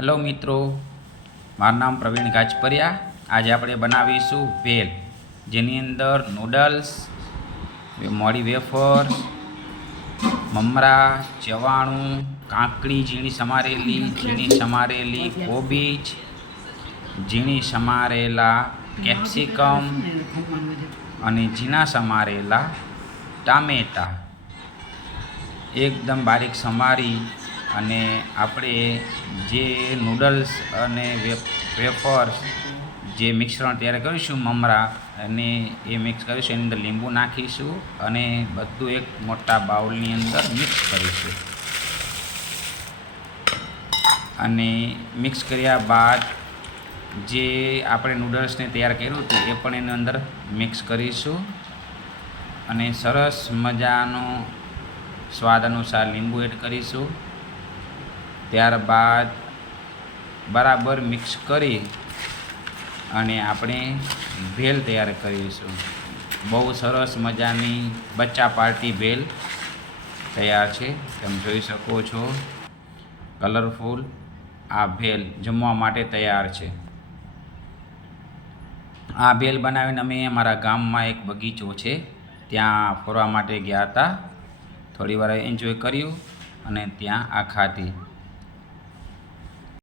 Hello મિત્રો, મારું નામ પ્રવીણ ગાજપરિયા। આજે આપણે બનાવીશું ભેલ, જેની અંદર નૂડલ્સ, મોડી વેફર્સ, મમરા, ચવાણું, કાકડી ઝીણી સમારેલી કોબીજ, ઝીણી સમારેલા કેપ્સિકમ અને ઝીણા સમારેલા ટામેટાં એકદમ બારીક સમારી અને આપણે જે નૂડલ્સ અને વેફર્સ જે મિશ્રણ તૈયાર કરીશું મમરા અને એ મિક્સ કરીશું, એની અંદર લીંબુ નાખીશું અને બધું એક મોટા બાઉલની અંદર મિક્સ કરીશું। અને મિક્સ કર્યા બાદ જે આપણે નૂડલ્સને તૈયાર કર્યું હતું એ પણ એની અંદર મિક્સ કરીશું અને સરસ મજાનો સ્વાદ અનુસાર લીંબુ એડ કરીશું। ત્યારબાદ બરાબર મિક્સ કરી અને આપણે ભેલ તૈયાર કરીશું। બહુ સરસ મજાની બચ્ચા પાર્ટી ભેલ તૈયાર છે, તમે જોઈ શકો છો। કલરફુલ આ ભેલ જમવા માટે તૈયાર છે। આ ભેલ બનાવીને અમે અમારા ગામમાં એક બગીચો છે ત્યાં ફરવા માટે ગયા હતા, થોડી વાર એન્જોય કર્યું અને ત્યાં આ ખાધી।